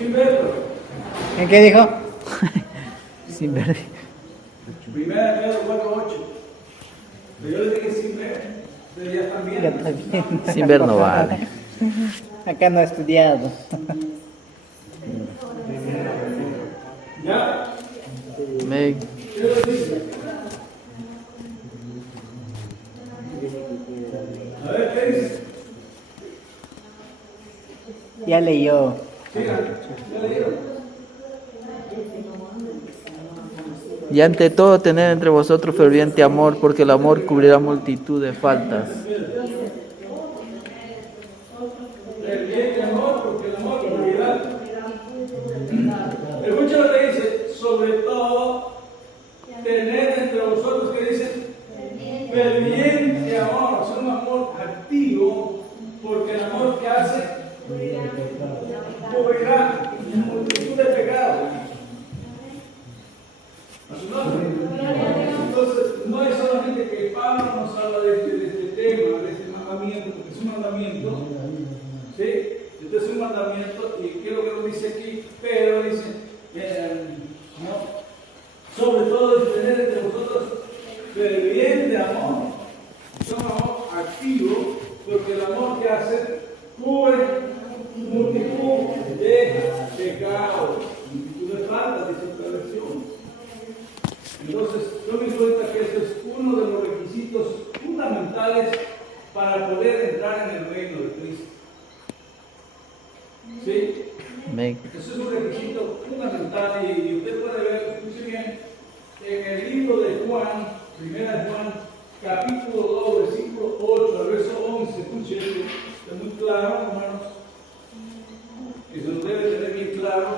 Sin verlo. ¿En qué dijo? Sin ver. Primera de Pedro 4:8. Pero yo le dije sin ver. Pero ya están Ya viendo. está bien. Sin ver no vale. Acá no he estudiado. ¿Ya? Me- ¿Qué le dice? A ver, ¿qué dice? Ya leyó. Sigan. ¿Ya leyeron? Y ante todo tener entre vosotros ferviente amor, porque el amor cubrirá multitud de faltas. El bien de amor, porque el amor cubrirá. Escucha lo que dice, sobre todo, tener entre vosotros que dice, ferviente amor, es un amor activo, porque el amor que hace cubrirá multitud de pecados. A su nombre. Entonces, no es solamente que Pablo nos habla de este tema, de este mandamiento, porque es un mandamiento, ¿sí? Este es un mandamiento, y ¿qué es lo que nos dice aquí? Pero dice, ¿no? Sobre todo es tener entre vosotros ferviente amor, es un amor activo, porque el amor que hace cubre multitud de pecados, multitud de faltas, dice otra versión. Entonces, tome en cuenta que este es uno de los requisitos fundamentales para poder entrar en el reino de Cristo. ¿Sí? Me- Eso es un requisito fundamental y usted puede ver, escuche bien, en el libro de Juan, primera de Juan, capítulo 2, versículo 8 al verso 11, escuche, es muy claro, hermanos, que se nos debe tener bien claro,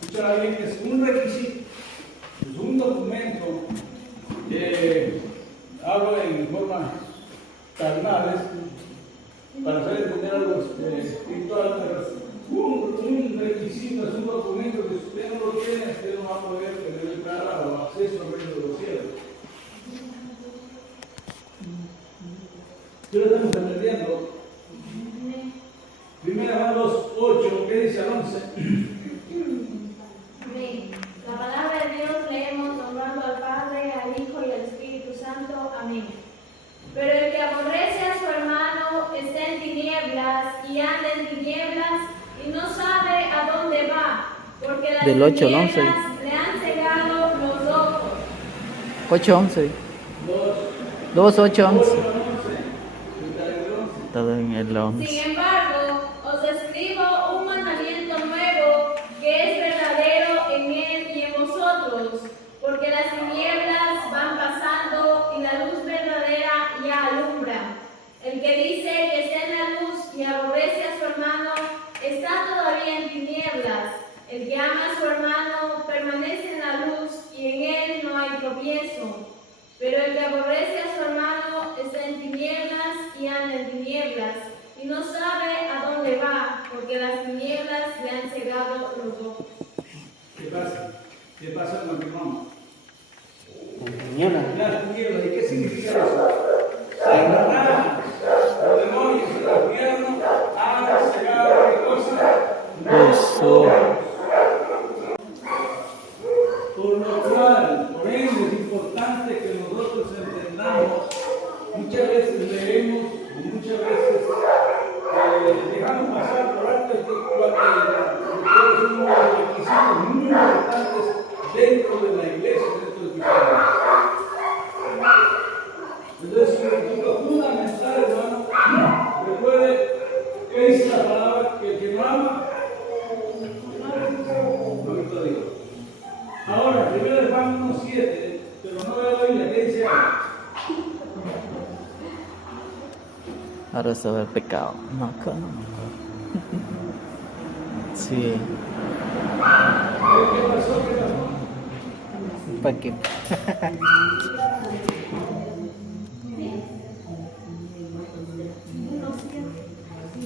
escuchar bien que es un requisito. Es un documento que hablo en forma carnales para hacer entender algo espiritual, pero un requisito es un documento que si usted no lo tiene, usted no va a poder tener entrada o acceso al reino de los cielos. ¿Qué lo estamos entendiendo? Primera Juan 2:8, ¿qué dice al 11? Amén. La palabra de Dios leemos honrando al Padre, al Hijo y al Espíritu Santo. Amén. Pero el que aborrece a su hermano está en tinieblas y anda en tinieblas y no sabe a dónde va, porque las Del 8 al 11. tinieblas le han cegado los ojos. 8, 11. 2, 8, 11. Todo en el Sin 11. embargo, os escribo un mandamiento nuevo que es verdadero en él y en vosotros, porque las tinieblas van pasando y la luz verdadera ya alumbra. El que dice que está en la luz y aborrece a su hermano está todavía en tinieblas. El que ama a su hermano permanece en la luz y en él no hay tropiezo. Pero el que aborrece a su hermano está en tinieblas y anda en tinieblas, y no sabe a dónde va, porque las tinieblas le han cegado los ojos. ¿Qué pasa? ¿Qué pasa con el matrimonio? Mañana. Las tinieblas, ¿y qué significa eso? Satanás, los demonios del infierno han cegado qué cosa? Eso. Por lo cual, por ende, es importante que nosotros entendamos, muchas veces leemos, muchas veces dejamos pasar por alto que es uno de los requisitos muy importantes dentro de la iglesia, dentro del cristianismo. Entonces, es un requisito fundamental, hermano. Recuerde que dice la palabra que el que no ama, lo que te digo. Ahora, primero de Juan 1:7, pero no veo la Biblia, ¿qué dice ahí? Ahora se ve el pecado. No, acá no. Sí. ¿Qué pasó? ¿Qué pasó? ¿Para qué?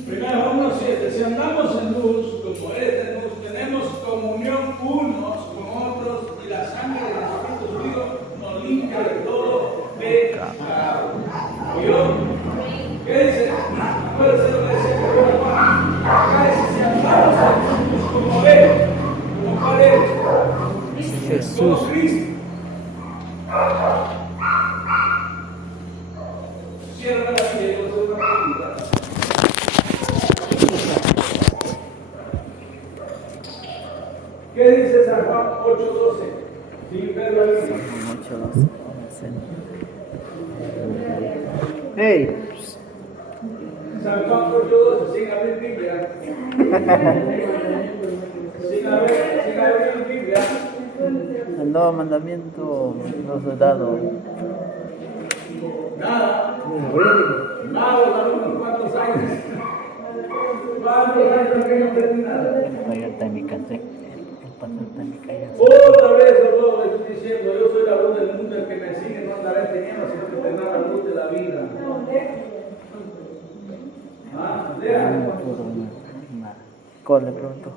Primero Juan 1:7, si andamos en luz, como es en luz, tenemos comunión unos con otros y la sangre de Jesucristo su Hijo nos limpia de todo pecado. ¿Oyó? ¿Qué dice? Acuérdense lo que decía Juan. Acá dice, si andamos en luz como Él, ¿Qué dice San Juan 8:12? Sin verlo ahí. ¡Ey! San Juan 8:12, sin abrir Biblia. Sin abrir Biblia. El nuevo mandamiento nos ha dado. Nada. Nada, ¿cuántos años? ¿Cuántos años que no aprendí nada? Otra vez lo estoy diciendo, yo soy la luz del mundo, el que me sigue no andará en tinieblas, sino que tendrá la luz de la vida. Ah, lea. Corre pronto.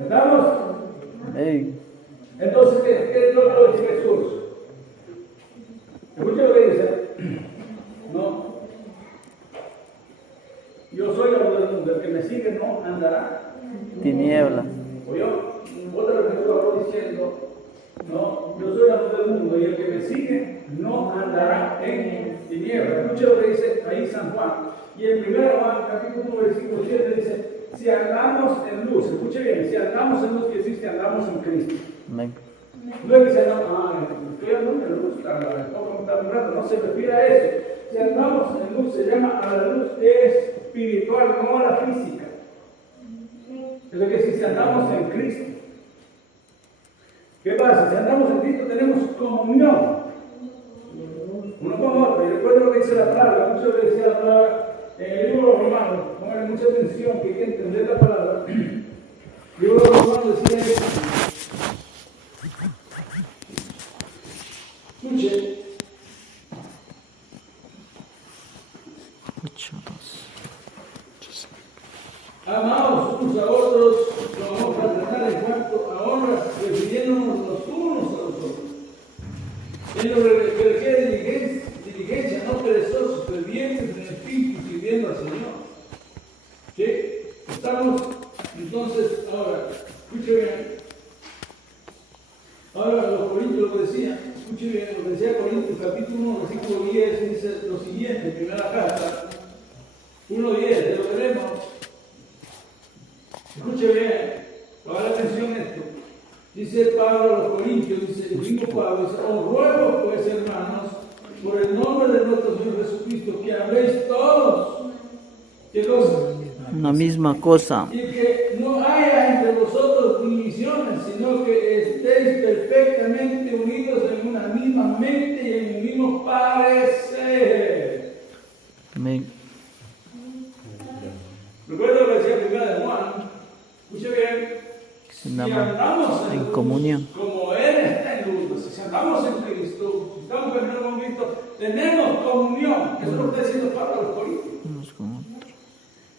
¿Estamos? Ey, Entonces, ¿qué es lo que dice Jesús? Escucha lo que dice. No. Yo soy la luz del mundo, el que me sigue no andará. tinieblas. ¿Oyó? Otra vez Jesús habló diciendo, no, yo soy la luz del mundo y el que me sigue no andará en tinieblas. Escucha lo que dice ahí San Juan. Y en 1 Juan, capítulo 1, versículo 7 dice, si andamos en luz, escuche bien, si andamos en luz, quiere decir que andamos en Cristo. Amén. No es que se estoy andando en luz, no se refiere a eso. Si andamos en luz, se llama a la luz espiritual, no a la física. Es lo que dice, si andamos en Cristo. ¿Qué pasa? Si andamos en Cristo, tenemos comunión uno con otro. Y recuerdo lo que dice la palabra, mucho que decía la palabra en el libro de los Romanos. Pongan mucha atención, que hay que entender la palabra. El libro de los Romanos decía esto. Escuche. 8:2. Amados unos a otros con amor fraternal en cuanto a honra, refiriéndonos los unos a los otros. En lo que requiere diligencia, no perezosos, fervientes en espíritu, sirviendo al Señor. ¿Sí? Estamos, entonces, ahora, escuche bien. Ahora, los Corintios lo decían, escuche bien, lo que decía Corintios, capítulo 1, versículo 10, dice lo siguiente, primera carta, 1:10, lo tenemos. Escuche bien, ponga atención a esto. Dice Pablo a los Corintios, dice el mismo Pablo, dice, os ruego pues hermanos, por el nombre de nuestro Señor Jesucristo, que habléis todos. ¿Qué cosa? Una misma cosa. Y que no haya entre vosotros divisiones, sino que estéis perfectamente unidos en una misma mente y en un mismo parecer. Amén. Recuerda lo que decía primera de Juan. Escuche bien. Si andamos En luz, comunión. como Él está en luz, si andamos en Cristo, si estamos caminando con Cristo, tenemos comunión. Eso es lo que está diciendo Pablo a los Corintios. Unos con otros.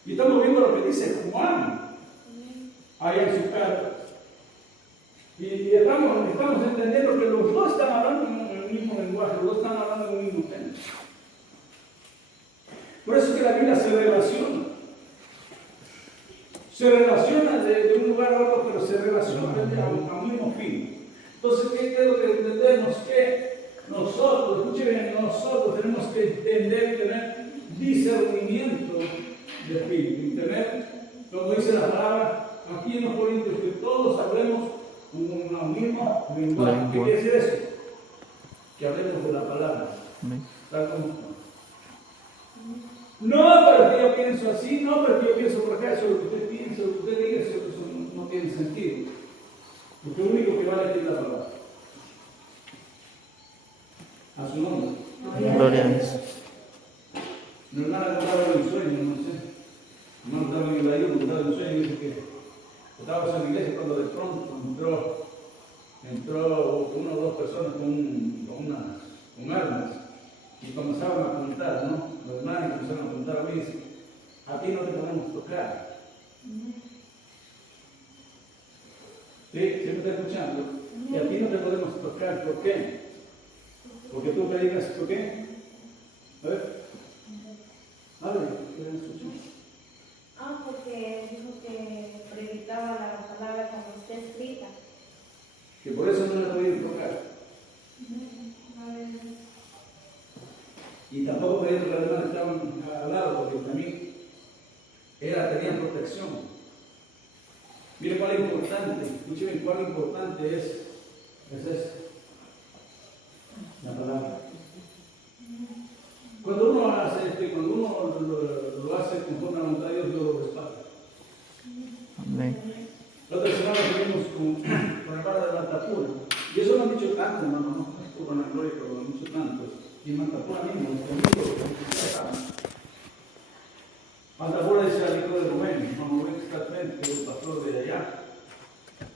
Y estamos viendo lo que dice Juan ahí en su carta. Y estamos entendiendo que los dos están hablando en el mismo lenguaje, los dos están hablando en el mismo tema. Por eso es que la Biblia se relaciona. Se relaciona de un lugar a otro, pero se relaciona a un mismo fin. Entonces, ¿qué es lo que entendemos? Que nosotros, escuchen bien, nosotros tenemos que entender y tener discernimiento de espíritu. Y tener, como dice la palabra aquí en los Corintios, que todos hablemos un mismo lenguaje. ¿Qué quiere decir eso? Que hablemos de la palabra. Amén. Tal como está. No, pero que yo pienso así, no, pero que yo pienso por acá, eso es lo que usted piensa, lo que usted diga, eso no tiene sentido. Porque lo único que vale es la palabra. A su nombre. Gloria a Dios. Mi hermana contaba un sueño, no sé. Mi hermano estaba en el ayuno, contaba un sueño y dice que estaba en la iglesia cuando de pronto entró una o dos personas con armas y comenzaban a apuntar, ¿no? Los hermanos comenzaron a apuntar a mí y dicen, a ti no te podemos tocar. ¿Sí? ¿Sí me está escuchando? Y a ti no te podemos tocar, ¿por qué? Porque tú predicas, ¿por qué? A ver. Hable, ¿qué escuchar? Porque dijo que predicaba la palabra como está escrita. Que por eso no la podían tocar. Y tampoco creyendo que las hermanas estaban al lado, porque también tenían protección. Miren cuál es importante, escuchen cuál importante es esto, la palabra. Cuando uno hace esto y cuando uno lo hace conforme a la voluntad de Dios, Dios lo respalda. Amén. La otra semana estuvimos con el padre de Mantapura, y eso lo han dicho tanto, hermano, no es por la gloria, pero lo han dicho tanto. Y Mantapura mismo, nuestro amigo, Mantapura dice al hijo de Rubén, Rubén que está al frente, el pastor de allá.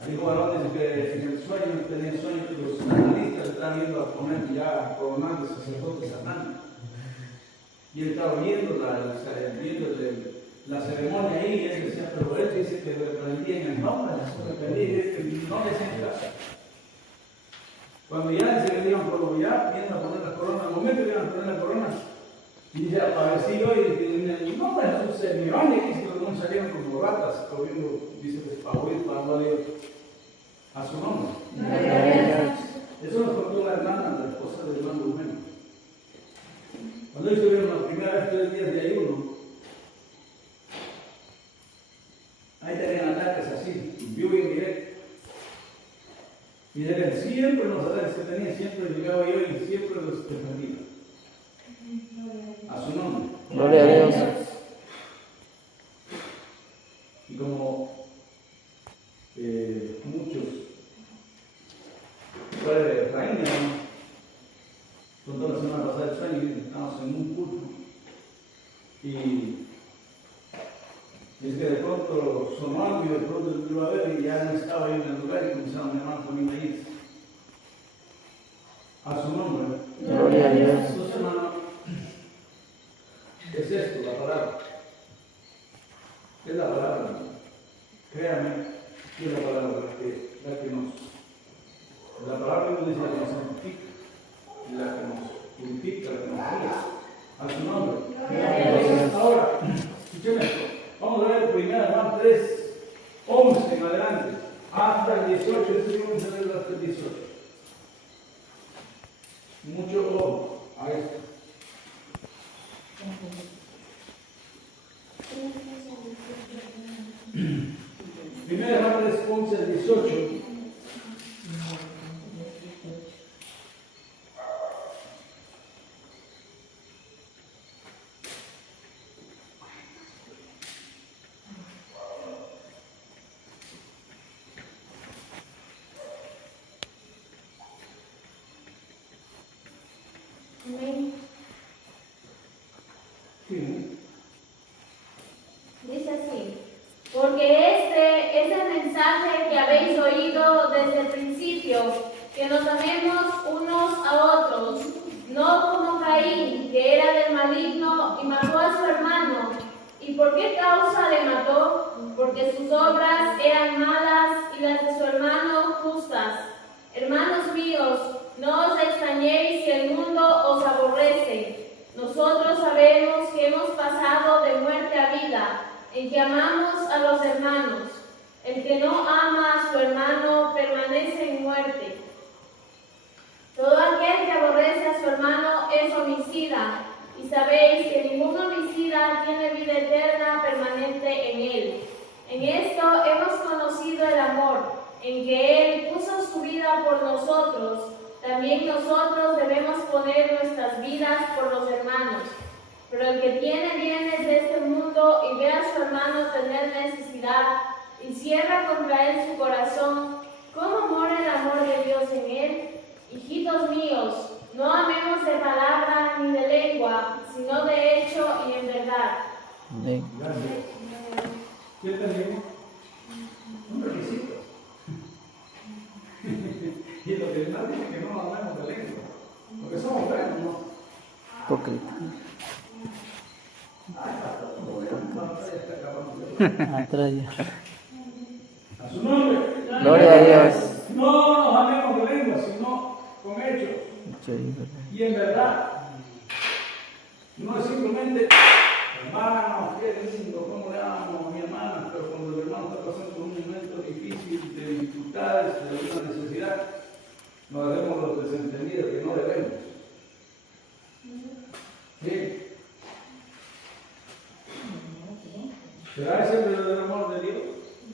Al hijo varón dice que en el sueño, tenía sueño que los analistas estaban viendo a poner ya coronando sacerdote satánico. Y él estaba viendo la ceremonia ahí, y él decía, pero él dice que reprendía en el nombre de Jesús, no les encaja. Cuando ya dice que iban por ya viendo a poner la corona, al momento que iban a poner la corona, y dice, apareció y en el nombre de Jesús se miró, y dice que los demonios salieron como ratas, corriendo, dice, despavoridos, a su nombre. Eso nos contó la hermana, la esposa del hermano Rubén. Cuando ellos tuvieron la primera vez 3 días de ayuno, ahí tenían ataques así, vivo y en directo. Y de él siempre los ataques que tenía, siempre llegaba yo y siempre los defendía. A su nombre. Gloria a Dios. Y como muchos fuera de Reina, contó la semana pasada el sueño, y estábamos en un culto. Y es que de pronto sonó algo y de pronto yo iba a ver y ya no estaba ahí en el lugar y comenzaron mi hermano también a irse. A su nombre. Gloria a Dios. Entonces, hermano, es esto, la palabra. Es la palabra, hermano. Créame, es la palabra la que nos. La palabra nos dice la que nos santifica, la que nos purifica, la que nos guía. A su nombre. Entonces, ahora, escúcheme esto. Vamos a ver primero Juan 3, 11 en adelante, hasta el 18. Este vamos a leer hasta el 18. Mucho ojo a esto. Primero Juan 3, 11 al 18. Dice así, porque este es el mensaje que habéis oído desde el principio, que nos amemos unos a otros, no como Caín, que era del maligno y mató a su hermano. ¿Y por qué causa le mató? Porque sus obras eran malas y las de su hermano justas. Hermanos míos, no os extrañéis si el mundo os aborrece. Nosotros sabemos que hemos pasado de muerte a vida, en que amamos a los hermanos. El que no ama a su hermano permanece en muerte. Todo aquel que aborrece a su hermano es homicida, y sabéis que ningún homicida tiene vida eterna permanente en él. En esto hemos conocido el amor, en que Él puso su vida por nosotros. También nosotros debemos poner nuestras vidas por los hermanos. Pero el que tiene bienes de este mundo y ve a su hermano tener necesidad y cierra contra él su corazón, ¿cómo mora el amor de Dios en él? Hijitos míos, no amemos de palabra ni de lengua, sino de hecho y en verdad. Amén. Gracias. ¿Qué te digo? Un requisito. Y lo que nadie dice que no hablamos de lengua, porque somos buenos, ¿no? Hipócrita. Atrás ya. A su nombre. Gloria a Dios. No nos hablemos de lengua, sino con hechos. Y en verdad. No es simplemente, hermano, qué lindo, cómo le amo a mi hermana, pero cuando el hermano está pasando por un momento difícil, de dificultades, de alguna necesidad, nos hacemos los desentendidos que no debemos. Bien. ¿Será ese el verdadero amor de Dios?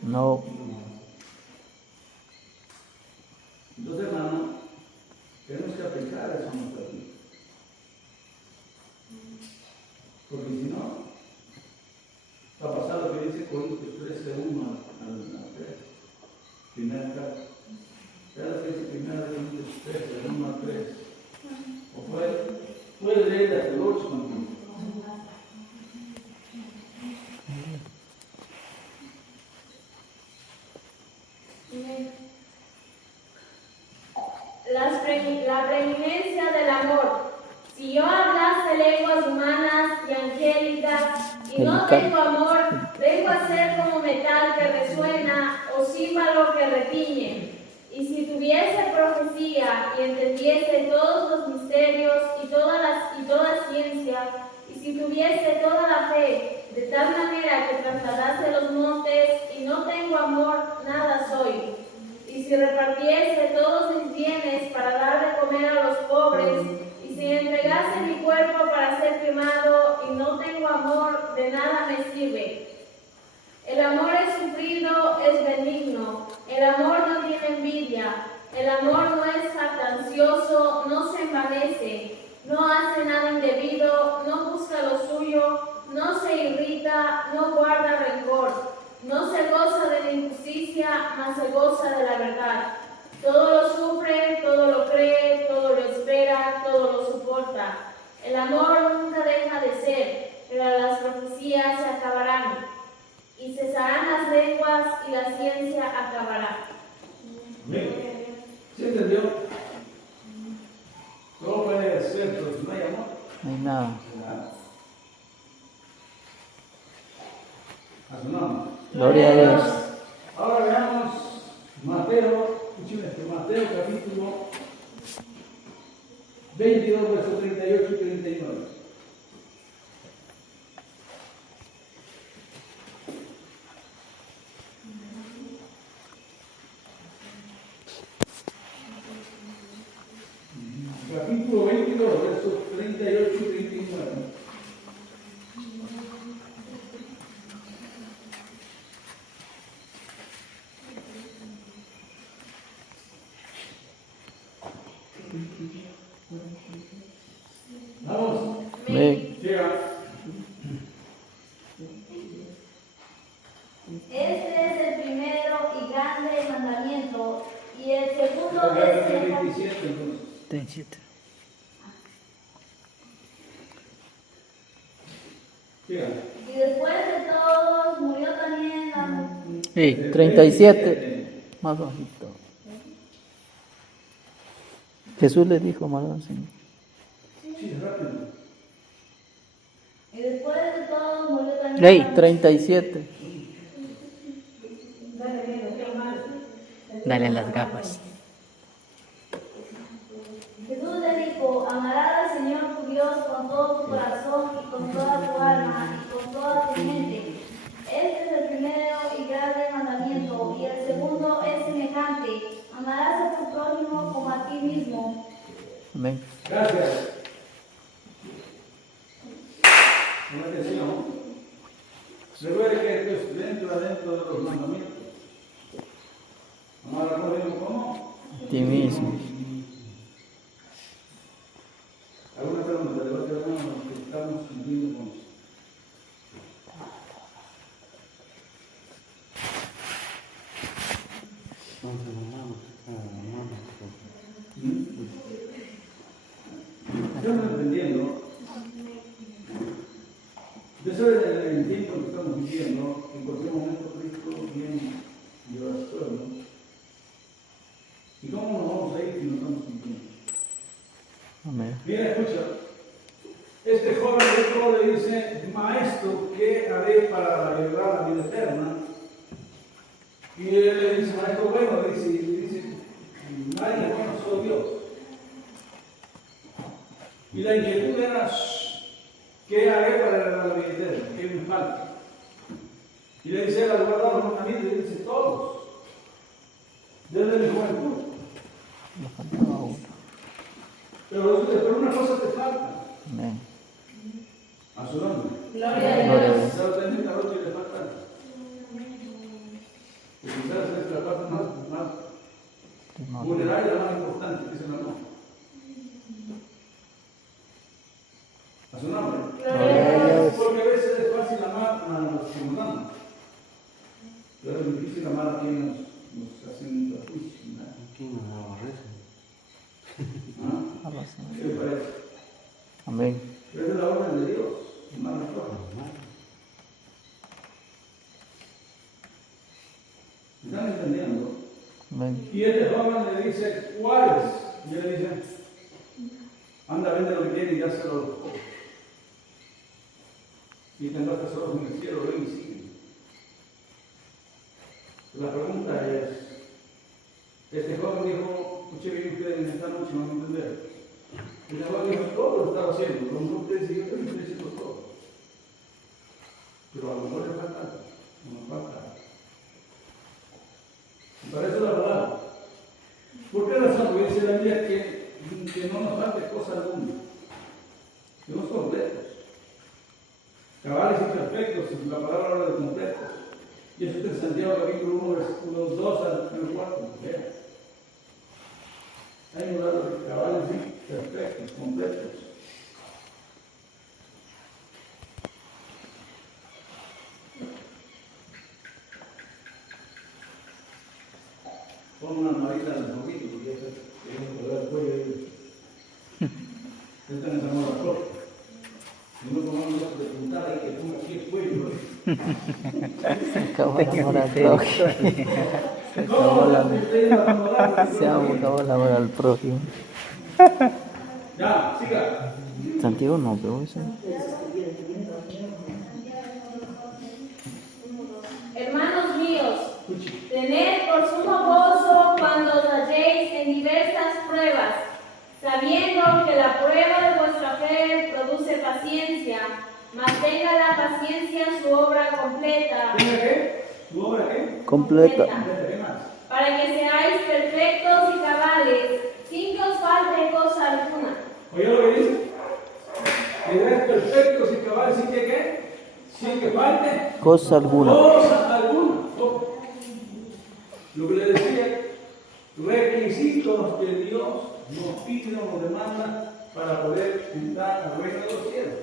No. Entonces, hermano, tenemos que aplicar eso a nuestra vida. Porque si no, va a pasar lo que dice Corintios 13:1 al 3. Primera carta. Cada vez que primera de Corintios 13, del 1 al 3. O puede leer hasta el 8 contigo. La preeminencia del amor. Si yo hablase lenguas humanas y angélicas y no tengo amor, vengo a ser como metal que resuena o címbalo que retiñe. Y si tuviese profecía y entendiese todos los misterios y toda ciencia, y si tuviese toda la fe, de tal manera que trasladase los montes y no tengo amor, nada soy. Y si repartiese todos mis bienes para dar de comer a los pobres, y si entregase mi cuerpo para ser quemado y no tengo amor, de nada me sirve. El amor es sufrido, es benigno. El amor no tiene envidia. El amor no es jactancioso, no se envanece, no hace nada indebido, no busca lo suyo, no se irrita, no guarda rencor. No se goza de la injusticia, mas se goza de la verdad. Todo lo sufre, todo lo cree, todo lo espera, todo lo soporta. El amor nunca deja de ser, pero las profecías se acabarán, y cesarán las lenguas, y la ciencia acabará. ¿Sí entendió? ¿Cómo puede ser? Pero si no hay amor. No hay nada. Nada. A su nombre. Gloria a Dios. Ahora veamos Mateo, escuchen esto, Mateo capítulo 22, versos 38 y 39. Capítulo 22, versos 38 y 39. Vamos. Amén. Llega. Este es el primero y grande mandamiento, y el segundo es Verso semejante. 27, entonces. 37. Llega. Y después de todos murió también la mujer. Sí, 37. Más bajito. Jesús le dijo, amado Señor. Sí, rápido. Y después de todos murió también Hey, la mujer. 37. Dale las gafas. Jesús le dijo: amarás al Señor tu Dios con todo tu corazón y con toda tu alma y con toda tu mente. Este es el primero y grande mandamiento, y el segundo es semejante: amarás a tu prójimo como a ti mismo. Amén. Gracias. Una atención. Recuerde que esto es dentro de los mandamientos. Amar al prójimo como A ti mismo. alguna pregunta de los hermanos que estamos cumpliendo con eso. Yo no entendiendo. Yo soy del tiempo que estamos viviendo, en cualquier momento Cristo viene y lleva a su pueblo. ¿Y cómo nos vamos a ir si no estamos cumpliendo? Amén. Mira, escucha. Este joven rico le dice: maestro, ¿qué haré para lograr la vida eterna? Y él le dice: maestro, bueno, le dice, nadie es bueno, solo Dios. Y la inquietud era: ¿qué haré para lograr la vida eterna? ¿Qué me falta? Y le dice: él al guardar los mandamientos, le dice: todos, desde mi juventud. Le faltaba uno. Pero una cosa te falta. Amén. Gloria a Gloria a Dios. Dios. Quizás usted en esta noche le falta. Y quizás es la parte más vulnerable, la más importante, que es el amor. A su nombre. Gloria a Dios. Porque a veces es fácil amar a los que nos aman. Pero es difícil amar a quien nos hacen un perjuicio. ¿Quién nos aborrece? ¿Ah? ¿Qué le parece? Amén. Pero es la orden de Dios, amar a los otros. ¿Me están entendiendo? Amén. Y este joven le dice, ¿cuáles? Y él dice, anda, vende lo que tiene y dáselo a los pobres. Y tendrás tesoros en el cielo, ven y sigue. La pregunta es, este joven dijo, escuché bien ustedes en esta noche, no van a entender. Este joven dijo, todo lo estaba haciendo, pero no ustedes y yo estoy haciendo todo. Pero a lo mejor le falta algo, no nos falta algo. Y para eso la palabra. ¿Por qué razón? Porque dice la Biblia que no nos falte cosa alguna. Que somos completos. Cabales y perfectos, la palabra habla de completos. Y eso está en Santiago capítulo 1, versículos 2 al 4. Vean. Hay un lado de cabales y perfectos, completos. Pon una almohadita en el poquito, porque ya se puede ver el cuello ahí. Están enamorando a todos. Y no pongamos de puntada ahí que ponga aquí el cuello. Se acabó la hora al prójimo. Se acabó la hora al prójimo. Ya, siga. Santiago no, pero eso. Hermanos míos, tened por sumo gozo cuando os halléis en diversas pruebas, sabiendo que la prueba de vuestra fe produce paciencia, mas tenga la paciencia su obra completa. ¿Tiene qué? ¿Tu obra qué? Completa. ¿Qué más? Para que seáis perfectos y cabales, sin que os falte cosa alguna. ¿Oye lo que dice? Que eres perfectos y cabales sin que qué? Sin que falte Cosa alguna. cosa alguna. Lo que le decía, requisitos que Dios nos pide o nos demanda para poder entrar al reino de los cielos.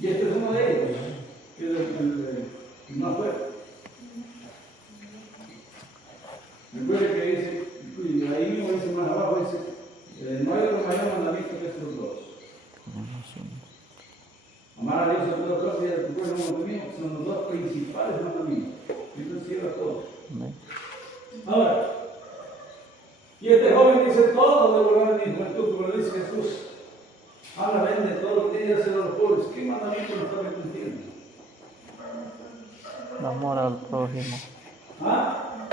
Y este es uno de ellos, que es el más fuerte. Recuerde que dice, y ahí mismo dice más abajo, dice, no hay otro mayor mandamiento que estos dos. Amar a Dios sobre todas las cosas y a tu pueblo como tú mismo son los dos principales mandamientos. Y eso cierra todo. Amén. Ahora, y este joven dice todo de volver en mi juventud, como le dice Jesús. Ahora vende todo lo que tiene y dáselo a los pobres. ¿Qué mandamiento no está cumpliendo? El amor al prójimo. ¿Ah?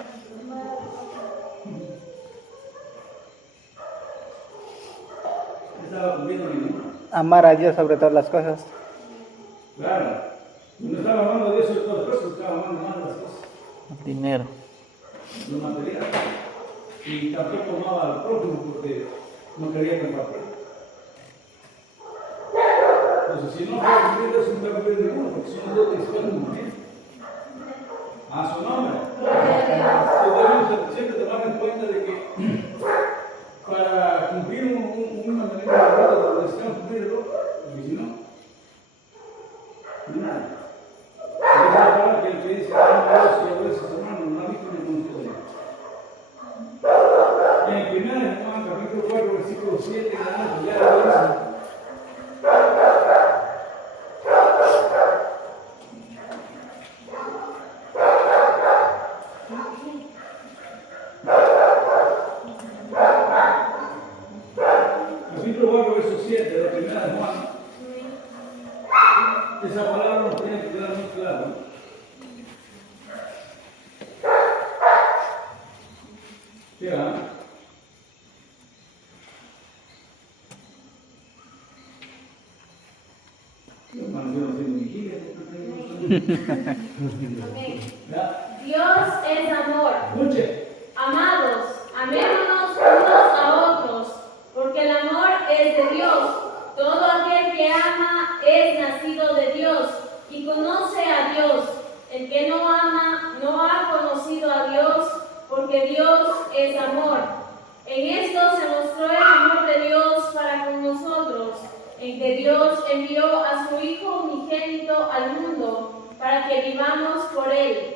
No estaba cumpliendo ninguna. Amar a Dios sobre todas las cosas. Claro. No estaba hablando de Dios sobre todas las cosas, estaba hablando más de las cosas. Dinero. Lo material. Y tampoco amaba al prójimo porque no quería compartir. Entonces, si no puede cumplir eso, no puede cumplir ninguno, porque son dos principales mandamientos. A su nombre. Entonces, siempre tomar en cuenta de que para cumplir un mandamiento de la vida, necesitamos cumplir el otro, porque si no, nada. Es la palabra que el que dice, ama a Dios y aborrece a su hermano, no ha visto ni conocido Dios. En 1 Juan, capítulo 4, versículo 7, ya lo dice. Capítulo 4, verso 7 de 1 Juan. Esa palabra nos tiene que quedar muy clara. ¿Qué va? Dios es amor. Escuche. Amados, amémonos unos a otros, porque el amor es de Dios. Todo aquel que ama es nacido en que Dios envió a su Hijo unigénito al mundo para que vivamos por Él.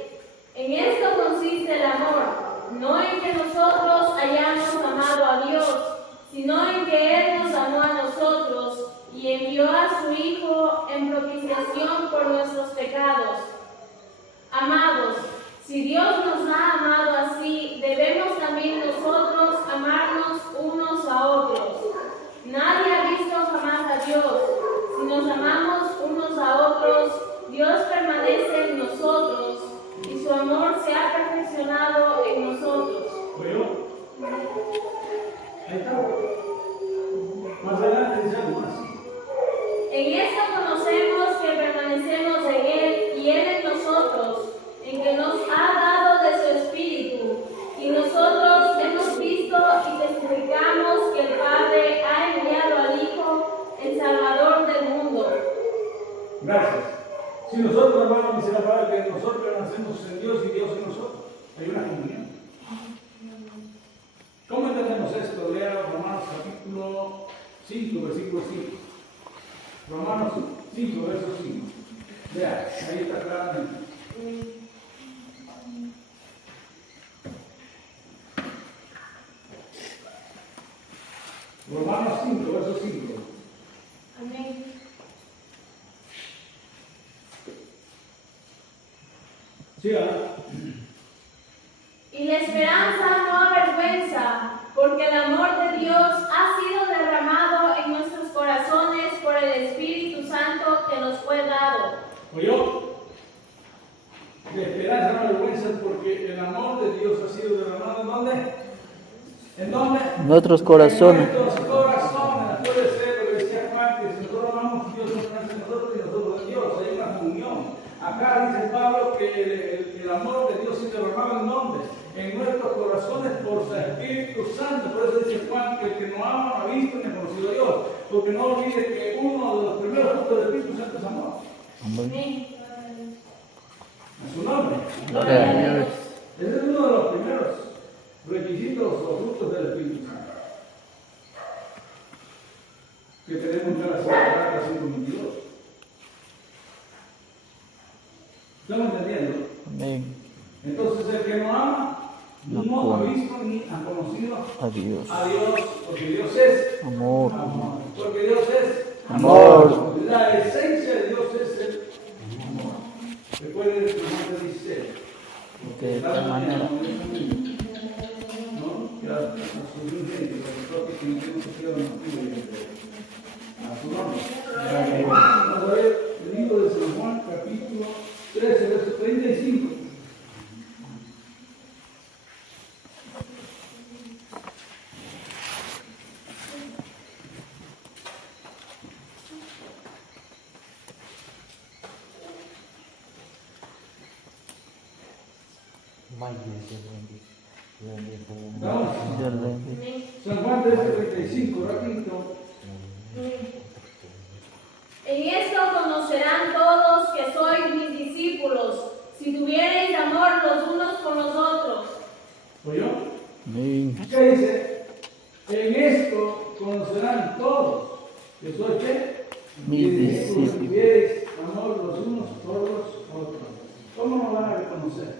En esto consiste el amor, no en que nosotros hayamos amado a Dios, sino en que Él nos amó a nosotros y envió a su Hijo en propiciación por nuestros pecados. Amados, si Dios nos ha amado así, debemos también nosotros amarnos unos a otros. Nadie ha visto jamás a Dios. Si nos amamos unos a otros, Dios permanece en nosotros y su amor se ha perfeccionado en nosotros. ¿Oyó? Ahí está. Más adelante dice algo más. En esto conocemos que permanecemos en Él y Él en nosotros, en que nos ha dado de su Espíritu. Y nosotros hemos visto y testificamos que el Padre ha enviado al Hijo, el Salvador del mundo. Gracias. Si nosotros, hermanos, dice la palabra que nosotros nacemos en Dios y Dios en nosotros, hay una comunión. ¿Cómo entendemos esto? Lea Romanos capítulo 5, versículo 5. Romanos 5, verso 5. Vea, ahí está claramente. Romanos 5, verso 5. Amén. Sí, Y la esperanza no avergüenza, porque el amor de Dios ha sido derramado en nuestros corazones por el Espíritu Santo que nos fue dado. ¿Oyó? De esperanza no vergüenza porque el amor de Dios ha sido derramado ¿en dónde? ¿En dónde? Nuestros corazones. En nuestros corazones. Puede ser lo que decía Juan, que si nosotros amamos a Dios, nos nace en nosotros y nosotros en Dios. Hay una comunión. Acá dice Pablo que el amor de Dios se derramaba en dónde? En nuestros corazones por su Espíritu Santo. Por eso dice Juan que el que no ama no ha visto ni ha conocido a Dios. Porque no olvide que uno de los primeros frutos del Espíritu Santo es amor. Amén. A su nombre. Gloria. Ese es uno de los primeros requisitos o frutos del Espíritu Santo. Que tenemos que celebrar la 122. ¿Estamos entendiendo? Amén. Entonces el que no ama no ha visto ni ha conocido Adiós. a Dios, porque Dios es Amor. amor. Porque Dios es Amor. La esencia de Dios es el amor. Recuerden el Salmo 16. De tal manera. ¿No? Que a su gente, que no tenemos que ser a su nombre. Vamos a ver el libro de San Juan, capítulo 13, verso 35. Vamos. San Juan 13:35, rapidito. En esto conocerán todos que sois mis discípulos, si tuviereis amor los unos con los otros. ¿Oyó? Amén. ¿Qué dice? En esto conocerán todos que soy qué? Mis Si discípulos. tuviereis amor los unos por los otros. ¿Cómo nos van a reconocer?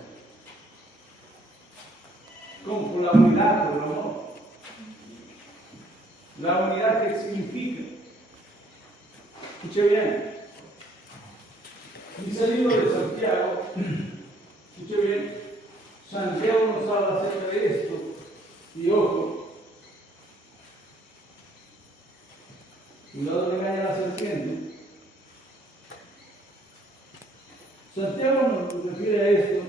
Con la unidad del amor. La unidad que significa. Escuche bien. Dice el libro de Santiago. Escuche bien. Santiago nos habla acerca de esto. Y ojo. Cuidado que engaña la serpiente. Santiago nos refiere a esto,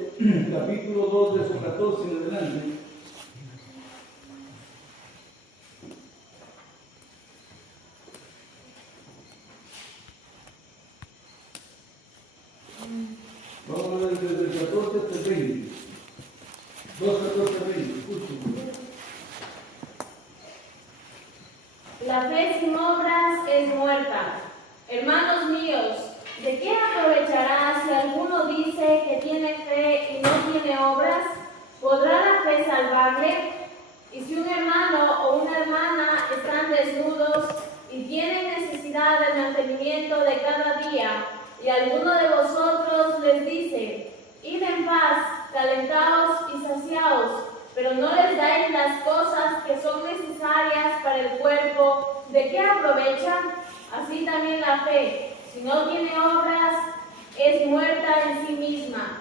capítulo 2, verso 14 en adelante. Vamos a ver desde el 14 hasta el 20. 2, 14, 20. Escuchen. La fe sin obras es muerta. Hermanos míos, ¿de qué aprovechará si alguno dice que tiene fe y no tiene obras? ¿Podrá la fe salvarle? Y si un hermano o una hermana están desnudos y tienen necesidad de día, y alguno de vosotros les dice, id en paz, calentaos y saciaos, pero no les dais las cosas que son necesarias para el cuerpo, ¿de qué aprovecha? Así también la fe, si no tiene obras, es muerta en sí misma.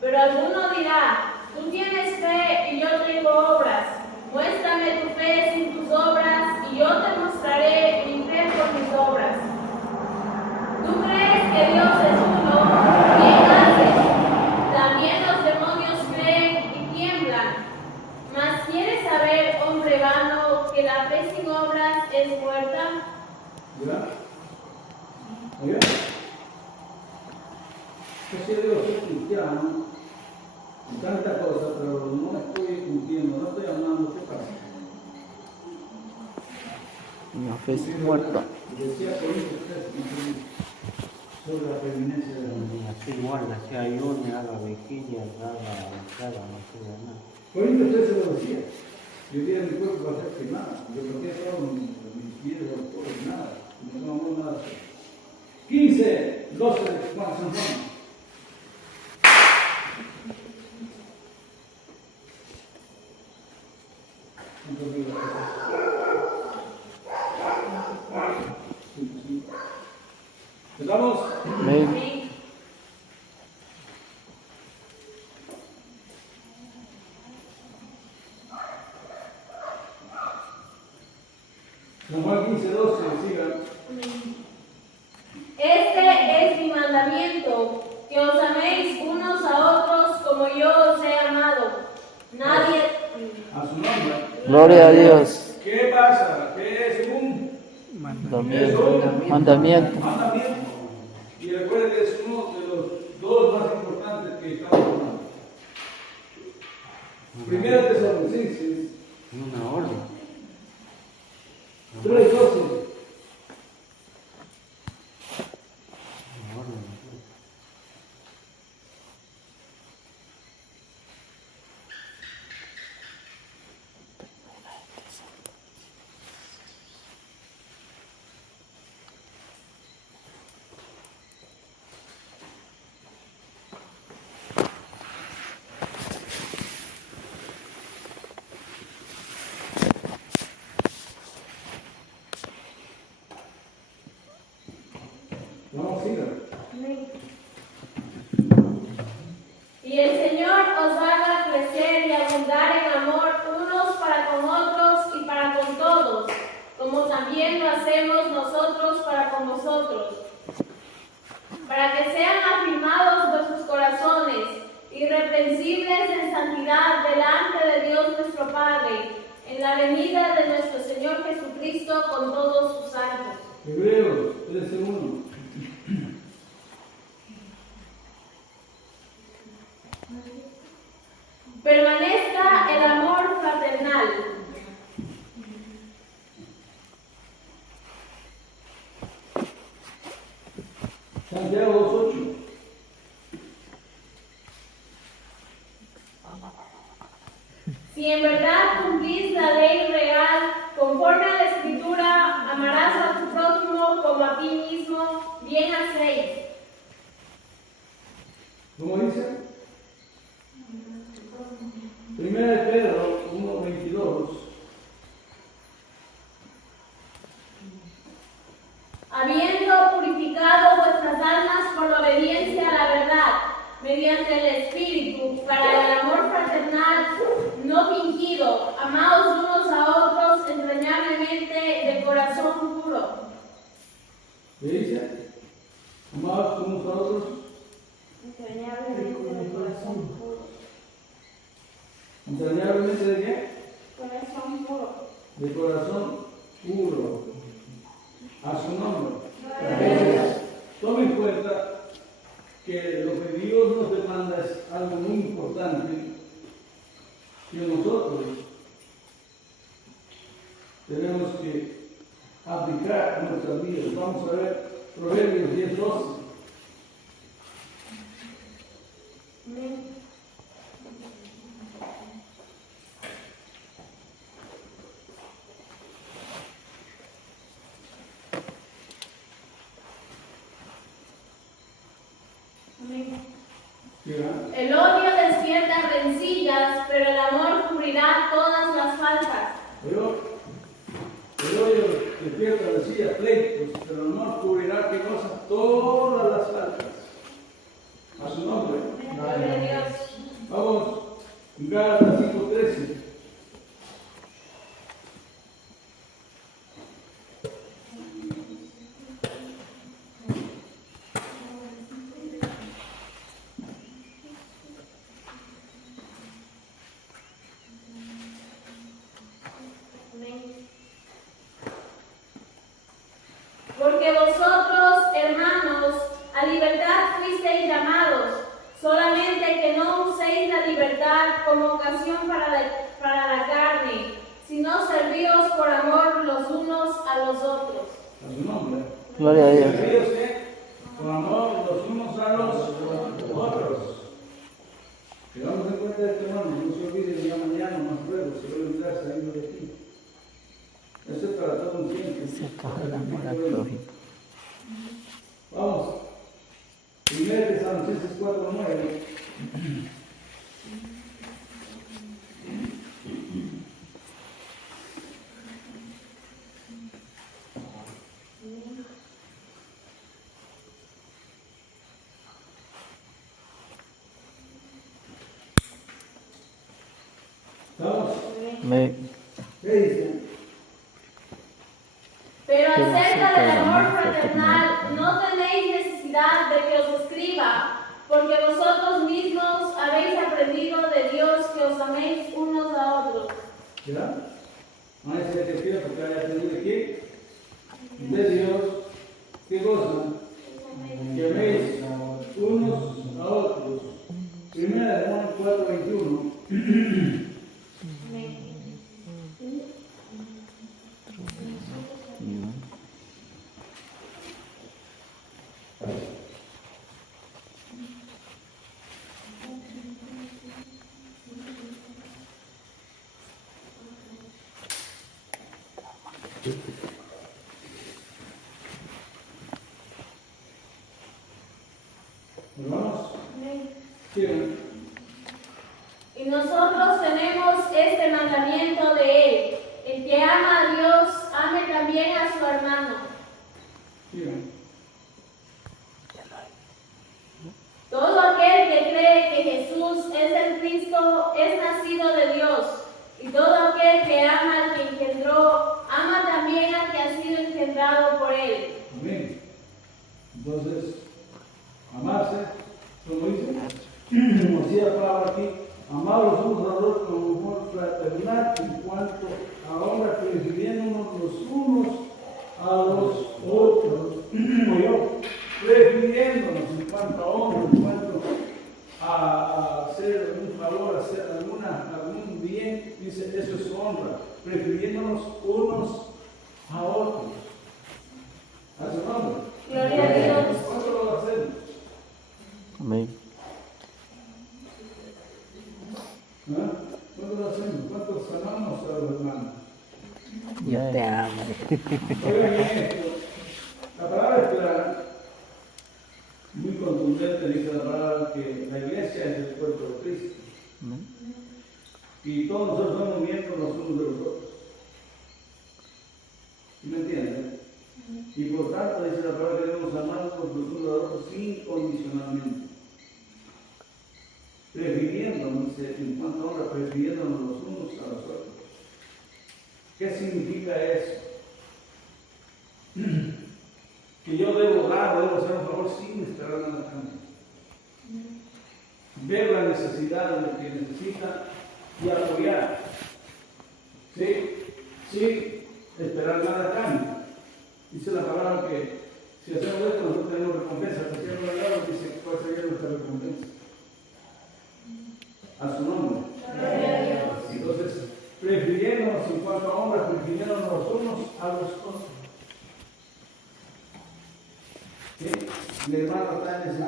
Pero alguno dirá, tú tienes fe y yo tengo obras. Muéstrame tu fe sin tus obras y yo te mostraré mi fe por mis obras. ¿Tú crees que Dios es uno? Bien haces. También los demonios creen y tiemblan. Mas ¿quieres saber, hombre vano, que la fe sin obras es muerta? ¿Verdad? ¿Oye? Ese Dios es cristiano, tanta cosa, pero no estoy cumpliendo, no estoy amando, ¿qué pasa? La fe es muerta. Decía Corintios 3, sobre la preeminencia de la mujer. Así guarda, si ayune, haga vigilia, haga, no sé de nada. Corintios 3 se lo decía. Yo día mi cuerpo va a ser quemado. Yo toqué todo mis pies, todo, nada. No tengo amor, nada. 15, 12 de Juan San Juan. ¿Estamos? Amén. San Juan 15, 12, sigan. Este es mi mandamiento, que os améis unos a otros como yo os he amado. Nadie... A su nombre. Gloria a Dios. ¿Qué pasa? ¿Qué es un Mandamiento. Mandamiento. mandamiento? Y recuerden que es uno de los dos más importantes que estamos hablando. Primera Tesalonicenses Una orden. 3:12. Una orden. Vamos, sigan. Y el Señor os haga crecer y abundar en amor unos para con otros y para con todos, como también lo hacemos nosotros para con vosotros, para que sean afirmados vuestros corazones, irreprensibles en santidad delante de Dios nuestro Padre, en la venida de nuestro Señor Jesucristo con todos sus santos. Hebreos 13:1. Permanezca el amor fraternal. Santiago 2:8. Si en verdad cumplís la ley real, conforme a la Escritura, amarás a tu prójimo como a ti mismo, bien hacéis. ¿Cómo dice? Primera de Pedro 1:22. Habiendo purificado vuestras almas por la obediencia a la verdad, mediante el Espíritu, para el amor fraternal no fingido, amaos unos a otros entrañablemente de corazón puro. ¿Qué dice? Amados unos a otros. Entrañablemente de corazón puro. ¿Entrañablemente de qué? Corazón puro. De corazón puro. A su nombre. Tome en cuenta que lo que Dios nos demanda es algo muy importante que nosotros tenemos que aplicar a nuestras vidas. Vamos a ver Proverbios 10:12. refiere a decía pleitos, pero el amor cubrirá que cosa todas las faltas. A su nombre. Gloria a Dios. Vamos, Gálatas 5:13. Porque vosotros, hermanos, a libertad fuisteis llamados, solamente que no uséis la libertad como ocasión para la carne, sino servíos por amor los unos a los otros. A su nombre. Gloria a Dios. Servíos que con amor los unos a los otros. Tengamos en cuenta esto, hermano, no se olviden ya mañana, más luego, se va a olvidar saliendo de aquí. Eso es para todo un tiempo. Se acaba el amor al prójimo. Vamos. 1 Tesalonicenses 4:9. ¿Estamos? ¿Qué dice? Pero acerca del amor fraternal, no tenéis necesidad de que os escriba, porque vosotros mismos habéis aprendido de Dios que os améis unos a otros. ¿Ya? No hay que decir porque haya tenido aquí. De Dios, ¿qué cosa? Que améis unos a otros. 1 Juan 4:21. ¿Hermanos? Sí. Y nosotros tenemos este mandamiento de Él: el que ama a Dios, ame también a su hermano. Sí. Todo aquel que cree que Jesús es el Cristo es nacido de Dios, y todo aquel que ama al que engendró, ama también al que ha sido engendrado por Él. Amén. Entonces, amarse, como dice, como decía la palabra aquí, amar los unos a los otros con amor fraternal, en cuanto ahora prefiriéndonos los unos a los otros, como yo, prefiriéndonos en cuanto a hombres, en cuanto a hacer un favor, hacer algún bien, dice, eso es honra, prefiriéndonos unos a otros. A su nombre. Gloria a Dios. ¿Cuánto lo hacemos? Amén. ¿Ah? ¿Cuánto lo hacemos? ¿Cuántos amamos a los hermanos? Yo te amo. Oigan esto. La palabra es clara, muy contundente, dice la palabra que la iglesia es el cuerpo de Cristo. Amén. Y todos nosotros somos miembros los unos de los otros. ¿Sí me entienden? Y por tanto, dice la palabra que debemos amarnos los unos a los otros incondicionalmente. Prefiriéndonos, en cuanto a ahora, prefiriéndonos los unos a los otros. ¿Qué significa eso? Que yo debo dar, debo hacer un favor sin esperar nada a cambio. Ver la necesidad de lo que necesita y apoyar. ¿Sí? Sin esperar nada a cambio. Dice la palabra que si hacemos esto, nosotros tenemos recompensa. Si hacemos la palabra, dice cuál sería nuestra recompensa. A su nombre. Entonces, prefiriéndonos en cuanto a hombres, prefiriéndonos los unos a los otros. ¿Sí? Mi hermano está en ese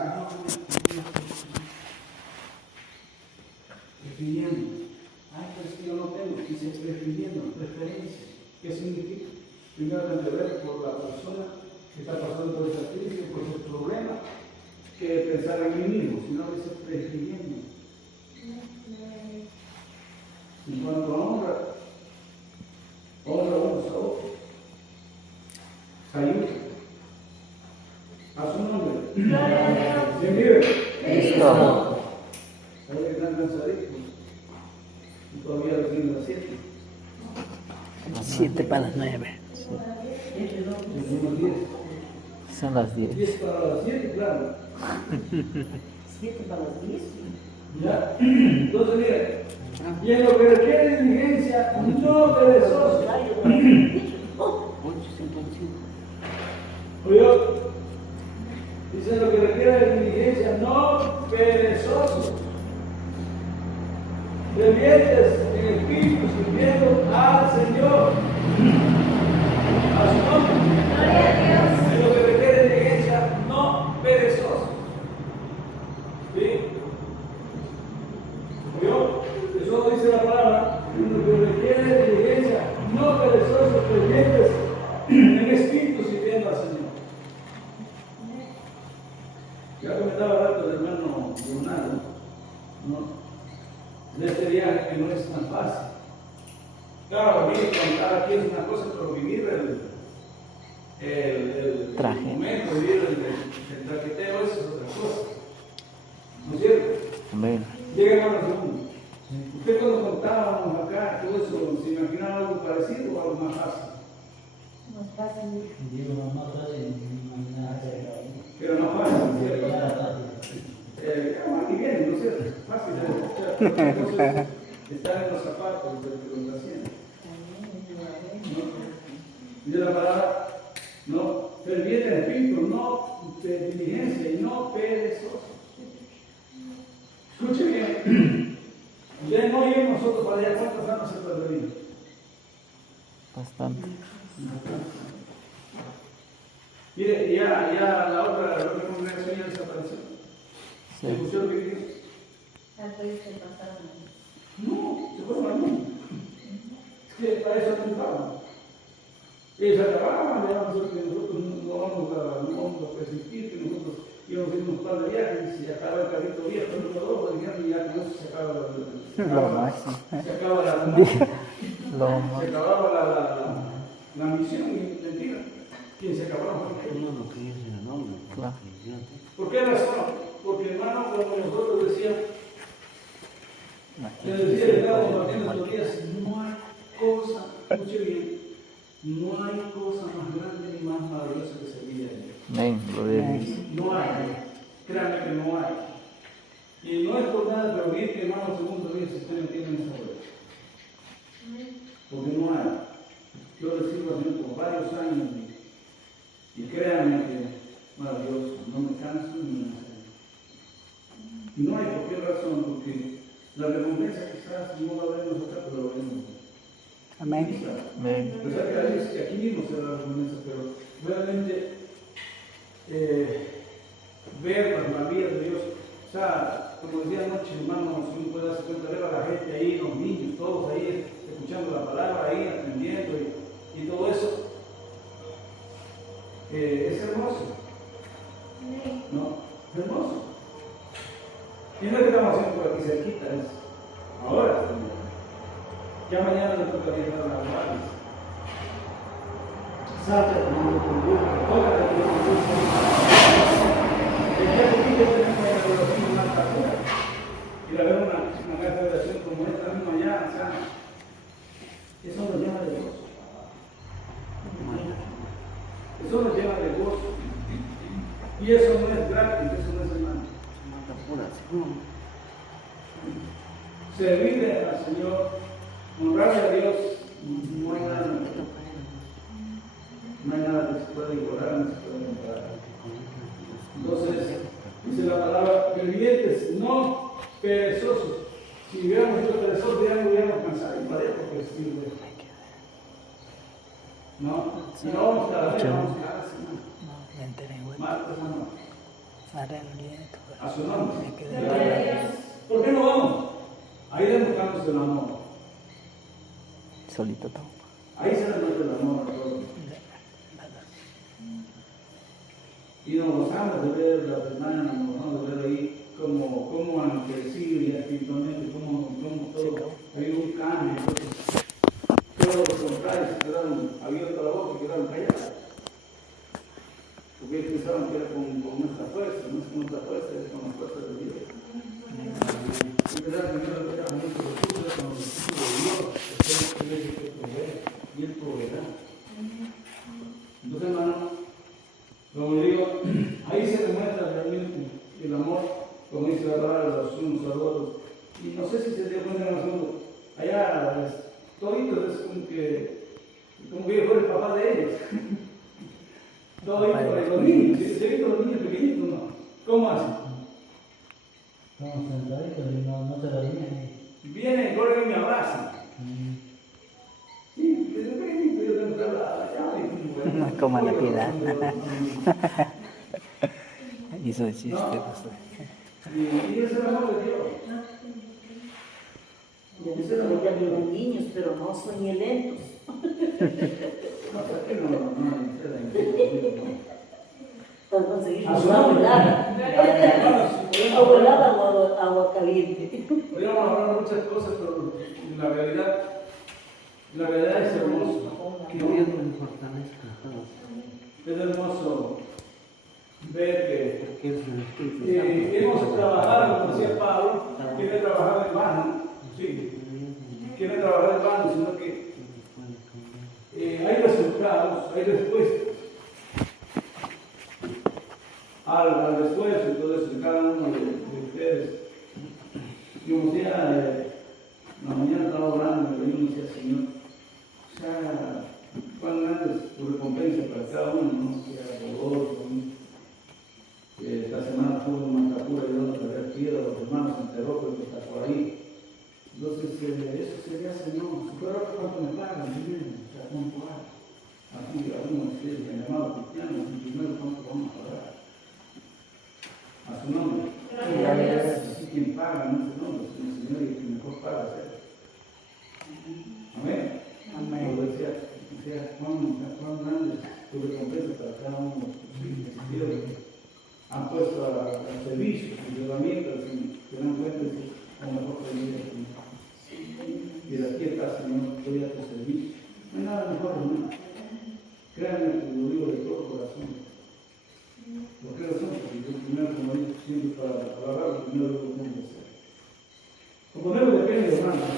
prefiriendo. Ay, pues que yo no tengo, dice prefiriendo, preferencia. ¿Qué significa? Primero tengo que ver por la persona que está pasando por esa crisis, por ese problema, que pensar en mí mismo, sino dice prefiriendo. En cuanto a honra unos a otros. Sayuca. A su nombre. ¿Quién vive? Cristo. Ahí están cansaditos. Y todavía lo tienen a las 7. 7 para las 9. Y unos 10. Son las 10. 10 para las 7, claro. 7 para las 10. ¿Ya? Entonces, mire, y en lo que requiere diligencia, no perezoso. 8:55. ¿Oyó? Dice lo que requiere diligencia, no perezoso. Fervientes en espíritu, sirviendo al Señor. A su nombre. Gloria a Dios. En lo que requiere diligencia, no perezoso. ¿Sí? ¿Oyó? Eso dice la palabra. En lo que requiere diligencia, no perezoso, fervientes en espíritu, sirviendo al Señor. Ya comentaba rato el hermano Leonardo, ¿no? De este viaje que no es tan fácil. Claro, vivir contar aquí es una cosa, pero vivir el Traje. momento, vivir el traqueteo, eso es otra cosa. ¿No es cierto? Amén. Llega hermano segundo. Usted cuando contábamos acá, todo eso, ¿se imaginaba algo parecido o algo más fácil? Pero no fácil, ¿cierto? Aquí viene, ¿no es cierto? Fácil de escuchar. Entonces, estar en los zapatos del que lo está haciendo. ¿No? Dice la palabra, no, ferviente de espíritu, no de diligencia y no perezoso. Escuche bien. De no ir nosotros para allá, ¿cuántos años se perderían? Bastante. Mire, ya la otra congregación ya desapareció. Sí. ¿Se pusieron vivir? No, se fueron al mundo. Es que para eso apuntaban. Ellos acababan, ya nosotros no vamos a persistir, que nosotros íbamos a ir un par de viajes y se acaba el carrito viejo, número 2, y ya con eso se acaba Lo máximo. se acaba la Lo se máximo. acababa la misión, y mentira. ¿Quién se acababa? No lo que es el nombre. Claro. ¿Por qué razón? Porque hermano, como nosotros decíamos, le decía el Estado Martínez estos días, no hay cosa, escuche bien, no hay cosa más grande ni más maravillosa que servir a Dios. Amén. Gloria a Dios. No hay, créanme que no hay. Y no es por nada reunir que hermano segundo día se estén metiendo en esa vuelta. Porque no hay. Yo le sirvo a Dios por varios años y créanme que maravilloso, no me canso ni me canso. Y no hay por qué razón, porque la recompensa quizás no la vemos acá, pero la vemos. Amén. Amén. O sea, que a veces que aquí mismo se da la recompensa, pero realmente ver la vida de Dios. O sea, como decía anoche, hermano, si uno puede darse cuenta, ver a la gente ahí, los niños, todos ahí, escuchando la palabra, ahí, aprendiendo y todo eso, es hermoso. ¿No? Es hermoso. Y no es que estamos haciendo por aquí cerquita, es ahora. Ya mañana le toca viajar a la Guardia. Salta el mundo con Dios, toca el mundo con Dios. El día que tenemos una oración más afuera. Y la ver una casa de oración como esta misma allá, o sea, eso nos llena de gozo. Eso nos llena de gozo. Y eso no es gratis, eso no es hermano. Servirle al Señor, honrarle a Dios, no hay nada mejor. No hay nada que se pueda igualar, no se pueda comparar. Entonces, dice la palabra, fervientes, no perezosos. Si hubiéramos sido perezosos, ya no hubiéramos cansado y parejo que sirve. No, si no vamos cada día, vamos cada semana. No, me enteré, güey. Martes a martes. Ahora el nieto, güey. A su nombre. Me quedé. ¿Por qué no vamos? Ahí demostramos el amor. Solito todo. Ahí se demuestra el amor a todos. Y nos gozamos de ver las hermanas, nos gozamos de ver ahí cómo han crecido y espiritualmente, cómo todo, hay un cambio. Entonces, todos los contrarios se quedaron abiertos la boca y quedaron callados. porque ellos pensaban que era con nuestra fuerza, no es con nuestra fuerza, es con la fuerza de Dios. Y verdad, primero que era con nuestros recursos, es con los recursos de Dios, que Él es el que provee, y Él proveerá. Entonces, hermano, como digo, ahí se demuestra realmente el amor, como dice la palabra de los unos a los otros. Y no sé si se dio cuenta en el asunto, allá toditos es como que yo fuera el papá de ellos. Toditos, los niños, ¿se visto los niños pequeñitos? No. ¿Cómo hacen? Estamos sentaditos y no se dormían. Vienen, corren y me abrazan. Sí, desde pequeñito yo tengo que hablar. Como la piedad. Hizo el chiste. Y ese es el amor de Dios. Yo les digo a los niños, pero no son ni lentos. Para conseguir una volada agua caliente. Podríamos hablar de muchas cosas, pero la realidad es hermoso. Que Dios nos fortalezca. Es hermoso ver Que es el Espíritu que hemos trabajado, como decía Pablo, que no he trabajado en vano, sí, que no he trabajado en vano, sino que hay resultados, hay respuestas al esfuerzo y todo eso de cada uno de ustedes. Yo como decía, la mañana estaba orando y yo decía, Señor, o sea, cuán grande es tu recompensa para cada uno, ¿no? Que era dolor, esta semana tuve una captura ayudando a traer piedra a los hermanos en Terrópolis, que está por ahí. Entonces, eso sería, Señor, supera cuánto me pagan, Señor, o sea, cuánto hay. Aquí, algunos de ustedes, que han llamado cristianos, en primero, cuánto vamos a pagar. A su nombre. Así quien paga, no es su nombre, sino el Señor y el que mejor paga, ¿cierto? Amén. Amén. Como decía, cuán grande es tu recompensa para cada uno de tus hijos. Han puesto al servicio, sus herramientas, y se dan cuenta de que como mejor venir aquí. Y de aquí está, Señor, estoy a tu servicio. No hay nada mejor, hermano. Créanme que lo digo de todo corazón. ¿Por qué razón? Porque yo primero, como digo siempre, para alabar, lo primero que tengo que hacer. Lo primero depende, hermano.